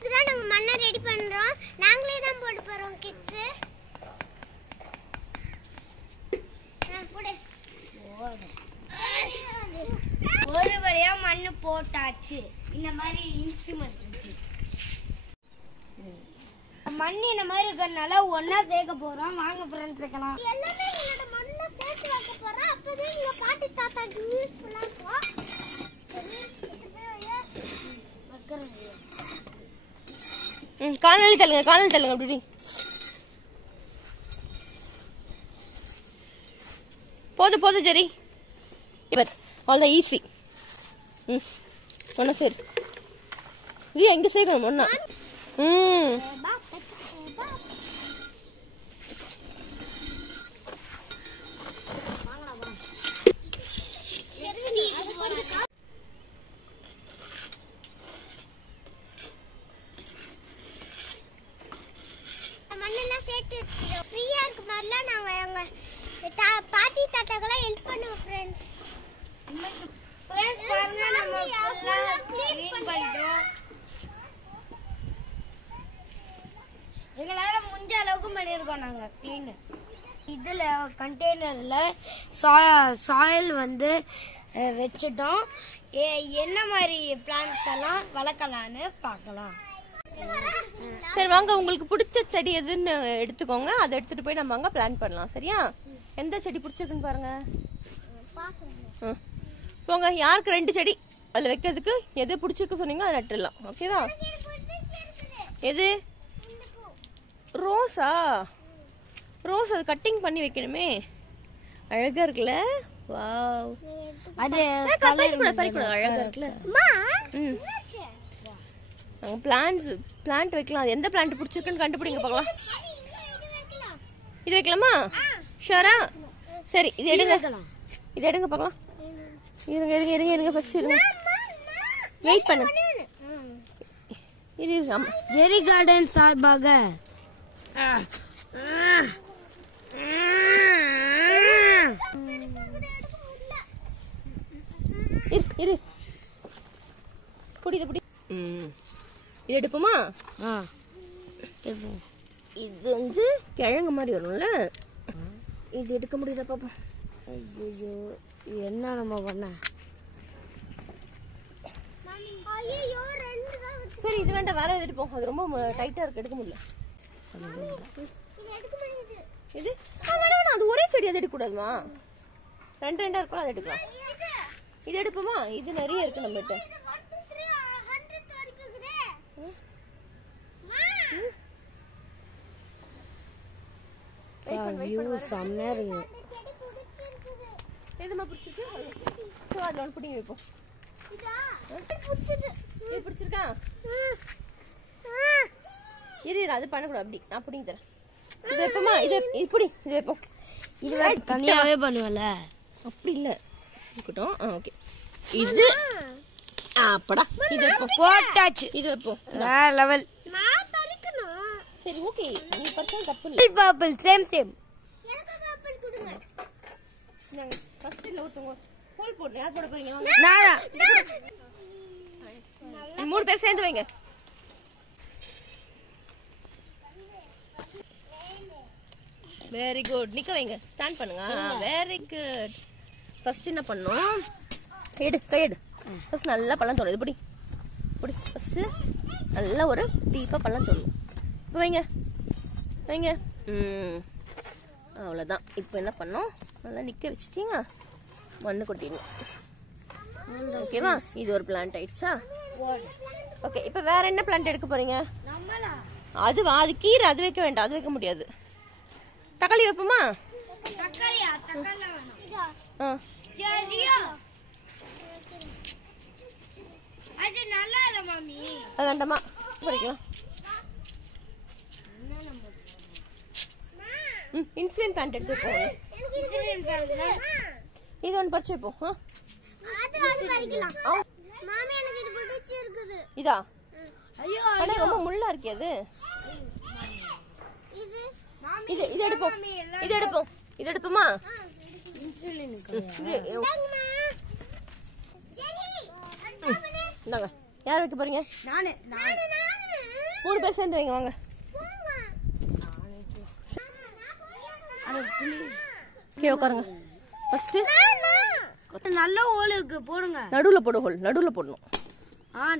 இதுதான் நாங்க மண்ணை ரெடி பண்றோம். நாங்களே தான் போட்டு போறோம் கிட்ஸ். ஒரு வழியா மண்ணு போட்டாச்சு. இந்த மாதிரி இன்ஸ்ட்ருமெண்ட்ஸ் வச்சு மண் இந்த மாதிரி இருக்கறனால ஒண்ணா தேக்க போறோம். வாங்க ஃப்ரெண்ட்ஸ் வைக்கலாம். எல்லாமே என்னோட மண்ணுல சேர்த்து வைக்க போறோம். அப்பதான் எங்க பாட்டி தாத்தாக்கு யூஸ்ஃபுல்லா இருக்கும். காணொலி தள்ளுங்க அப்படி போதும் ஜெரி. இவர் அவ்வளோதான் ஈஸி. ஒன்றா சரி எங்க சேர்க்கணும் ஒன்றா. மண்ணெல்லாம் சேர்த்து ஃப்ரீயா இருக்கு மாதிரிலாம் நாங்க எங்க பாட்டி தாத்தாக்கெல்லாம் ஹெல்ப் பண்ணுவோம் ஃப்ரெண்ட்ஸ். பாருங்க நம்ம ஃபுல்லா க்ளீன் பண்ணிட்டோம். எங்களால முடிஞ்ச அளவுக்கு பண்ணியிருக்கோம் நாங்க க்ளீன். இதுல கண்டெய்னர்ல சாயில் வந்து வச்சுட்டோம். என்ன மாதிரி பிளான்ட்ஸ் எல்லாம் வளர்க்கலான்னு பார்க்கலாம். சரி வாங்க, உங்களுக்கு பிடிச்ச செடி எதுன்னு எடுத்துக்கோங்க. அதை எடுத்துட்டு போய் நம்ம அங்க பிளான் பண்ணலாம். சரியா? எந்த செடி பிடிச்சிருக்குன்னு பாருங்க. போங்க, யாருக்கு 2 செடி அதுல வைக்கிறதுக்கு எது பிடிச்சிருக்கு சொன்னீங்களோ அதை நட்டுடலாம். ஓகேவா? எது? ரோஸா? ரோஸ் அது கட்டிங் பண்ணி வைக்கணுமே. அழகா இருக்குல்ல? வாவ். அது பறிக்கூடாது, அழகா இருக்குல்ல? பிளான்ட் வைக்கலாம். அது எந்த பிளான்ட் பிடிச்சிருக்குன்னு கண்டுபிடிங்க பார்க்கலாம். இது வைக்கலாமா? ஷூரா? சரி, இது எடுங்க பார்க்கலாம். இருங்க ஃபர்ஸ்ட் இருங்க. வெயிட் பண்ணு. ஜெரி கார்டன் சார்பாக இரு புடி. இது எடுப்போமா? இது வந்து கிழங்கு மாதிரி வரும்ல, இது எடுக்க முடியுதா பாப்போம். ஐயோ, என்ன நம்ம பண்ண? சரி, இது வேண்டாம், வேற எது எடுப்போம். அது ரொம்ப டைட்டா இருக்கு, எடுக்க முடியல. இது வேணாம், அது ஒரே செடி. அது எடுக்க கூடாதுமா? 2 இருக்கும், அதை எடுக்கலாம். இது எடுப்போமா? இது நிறைய இருக்கு நம்மகிட்ட. செம்மையா இருக்கு. எதுமா பிடிச்சிருக்கு? அதுல ஒன்று பிடிங்கி வைப்போம். பிடிச்சிருக்கா? இரு, அது பண்ணக்கூடாது. அப்படி நான் பிடிங்கி தரேன். இது வைப்போமா? இது இப்படி இது வைப்போம். இது தனியாவே பண்ணுவல. அப்படி இல்ல, இருக்கட்டும். ஓகே, இது அப்படா. இது வைப்போம். போட்டாச்சு. இது வைப்போம். வேற லெவல். சரி, ஓகே. நீ பர்சன் தப்பு இல்ல. Purple same. எனக்கு பர்பிள் கொடுங்க. நாங்க ஃபர்ஸ்ட் இல்ல ஊத்துங்க. ஹோல் போடு. யார் போட போறீங்க? நானா. 3 பேர் சேர்ந்து வைங்க. Very good. நிக்க வைங்க. ஸ்டாண்ட் பண்ணுங்க. Very good. ஃபர்ஸ்ட் என்ன பண்ணனும்? கை எடு. ஃபர்ஸ்ட் நல்லா பள்ளம் தோணும். இது புடி. ஃபர்ஸ்ட் நல்லா ஒரு டீப்பா பள்ளம் தோணும். இப்போ வைங்க. அவ்வளோதான். இப்போ என்ன பண்ணோம்? நல்லா நிற்க வச்சுட்டீங்க. மண்ணு கொட்டிடணும். ஓகேவா? இது ஒரு பிளான்ட் ஆயிடுச்சா? ஓகே, இப்போ வேற என்ன பிளான்ட் எடுக்க போறீங்க? அதுவா? அது கீரை. அது வைக்க வேண்டாம், அது வைக்க முடியாது. தக்காளி வைப்போமா? அது வேண்டாமா? பறிக்கலாம். இன்சுலின் பிளான்ட் எடுத்து வைப்போம். இது ஒன்று பறிச்சு வைப்போம். இதா? ஐயோ, ஆனா ரொம்ப முள்ளா இருக்கே அது. இது எடுப்போமா? இந்தாங்க. யார் வைக்க போறீங்க? நானே. 3 பேர் சேர்ந்து வைங்க வாங்க. ஓகே உட்காருங்க. ஃபர்ஸ்ட் நல்ல ஹோல் இருக்கு போடுங்க. நடுவுல போடு ஹோல். நடுவுல போடணும்.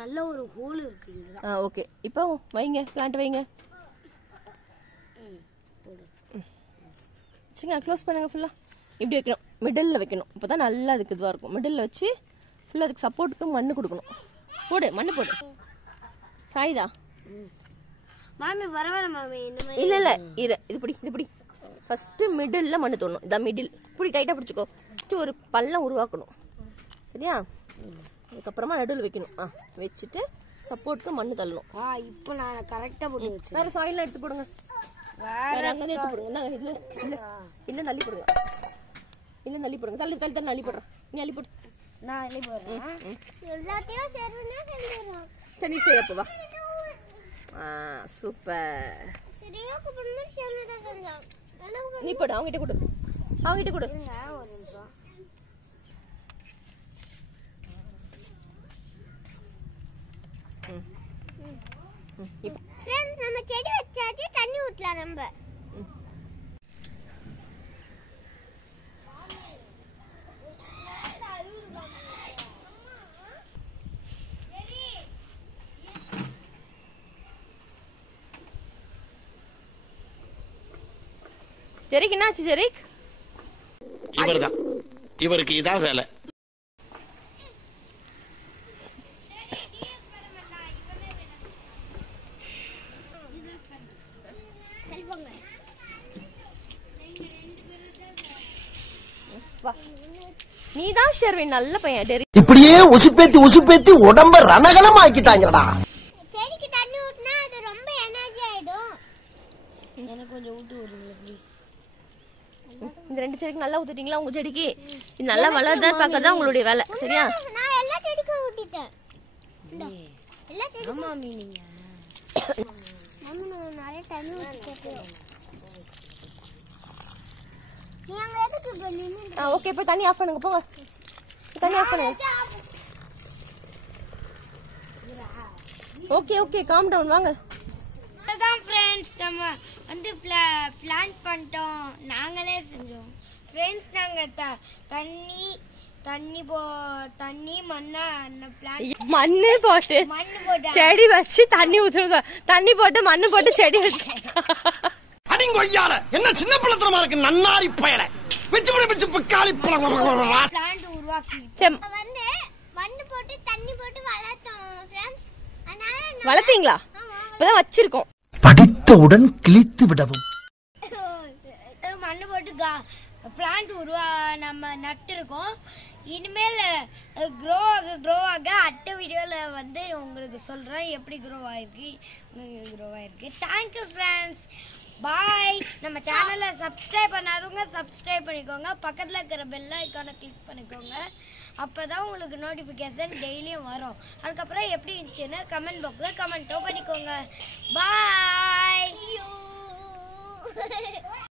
நல்ல ஒரு ஹோல் இருக்கு. ஓகே இப்போ வைங்க பிளான்ட் வைங்க. சரிங்க க்ளோஸ் பண்ணுங்க ஃபுல்லா. இப்படி வைக்கணும். மிடில்ல வைக்கணும். அப்பதான் நல்லா அதுக்கு இதுவா இருக்கும். மிடில்ல வச்சு ஃபுல்லா அதுக்கு சப்போர்ட்டுக்கு மண்ணு கொடுக்கணும். போடு மண்ணு போடு. சாயுதா மாமி வரவர மாமி இந்த மாதிரி இல்ல இல்ல இது இப்படி ஃபர்ஸ்ட் மிடில்ல மண்ணு தோணும். இதான் மிடில். இப்படி டைட்டா பிடிச்சுக்கோ. ஃபர்ஸ்ட் ஒரு பள்ளம் உருவாக்கணும். சரியா? அதுக்கப்புறமா நடுவில் வைக்கணும். வச்சுட்டு சப்போர்ட்டுக்கு மண்ணு தள்ளணும். இப்போ நான் கரெக்டா போட்டு வச்சேன். வேற சாயில எடுத்து போடுங்க. வேற அங்க எடுத்து போடுங்க. இந்தாங்க இதுல இல்ல தள்ளி போடுங்க. இல்ல தள்ளி போடுங்க. தள்ளி அள்ளி போடுறேன். நீ அள்ளி போடு. நான் அள்ளி போடுறேன். எல்லாத்தையும் சேர்வனா செஞ்சிரோம். தண்ணி சேரப்ப வா. சூப்பர். சரியா குப்பன்னு சேர்ந்தா செஞ்சோம். நீ போடு. அவங்கிட்ட கொடு. ஒரு நிமிஷம். फ्रेंड्स நம்ம செடி வச்சாச்சு. தண்ணி ஊத்தலாம் நம்ம. ஜெரிக் என்னாச்சு ஜெரிக்? இவர்தான். இவருக்கு இதான் வேலை. நீதான் ஷெர்வின் நல்ல பையன். டெரி இப்படியே உசுப்பேத்தி உடம்ப ரணகலம் ஆக்கிட்டாங்கடா. செடிக்கு தண்ணி ஊத்துனா அது ரொம்ப எனர்ஜி ஆயிடும். எனக்கு கொஞ்சம் ஊத்து விடுங்க ப்ளீஸ். இந்த 2 செடிக்கு நல்லா ஊத்திட்டீங்களா உங்க செடிக்கு? இது நல்லா வளர்றதா பார்க்கறதா உங்களுடைய வேலை. சரியா? நான் எல்லா செடிக்கும் ஊத்திட்டேன். எல்லா செடிக்கும் மாமி நீங்க மாமி நான் நிறைய தண்ணி ஊத்திட்டேன். நீங்க எதுக்கு பண்ணீங்க? ஓகே இப்போ தண்ணி ஆஃப் பண்ணுங்க போங்க. தண்ணி ஆஃப் பண்ணுங்க. ஓகே காம் டவுன் வாங்க. அதான் ஃப்ரெண்ட்ஸ் நம்ம வந்து பிளான் பண்ணிட்டோம். நாங்களே செஞ்சோம் ஃப்ரெண்ட்ஸ். நாங்க தண்ணி மண்ணா மண்ணு போட்டு செடி வச்சு தண்ணி ஊத்துங்க. தண்ணி போட்டு மண்ணு போட்டு செடி வச்சு அடிங்கொய்யால என்ன சின்ன பிள்ளைத்தனமா இருக்கு. நன்னாரி பயல வச்சு காலி பிளான்ட் உருவாக்கி வந்து மண்ணு போட்டு தண்ணி போட்டு வளர்த்தோம் ஃப்ரெண்ட்ஸ். வளர்த்தீங்களா? இப்பதான் வச்சிருக்கோம். படித்தவுடன் கிழித்து விடவும். மண்ணு போட்டு பிளான்ட் நம்ம நட்டிருக்கோம். இனிமேல் க்ரோ ஆக அடுத்த வீடியோல வந்து உங்களுக்கு சொல்றேன் எப்படி க்ரோ ஆயிருக்கு. Thank you friends. பாய். நம்ம சேனலை சப்ஸ்கிரைப் பண்ணாதவங்க சப்ஸ்கிரைப் பண்ணிக்கோங்க. பக்கத்தில் இருக்கிற பெல் ஐக்கானை கிளிக் பண்ணிக்கோங்க. அப்போதான் உங்களுக்கு நோட்டிஃபிகேஷன் டெய்லியும் வரும். அதுக்கப்புறம் எப்படி இருந்துச்சுன்னு கமெண்ட் பாக்ஸில் கமெண்ட்டோ பண்ணிக்கோங்க. பாய்.